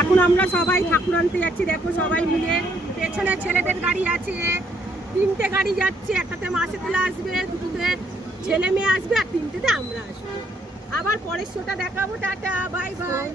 এখন আমরা সবাই ঠাকুর আনতে যাচ্ছি, দেখো সবাই মিলে। পেছনে ছেলেদের গাড়ি আছে, 3টে গাড়ি যাচ্ছে, একটাতে মাসে তোলা আসবে, দুটোতে ছেলে মেয়ে আসবে, আর 3টেতে আমরা আসবো। আবার পরের শোটা দেখাবো। Tata, bye bye.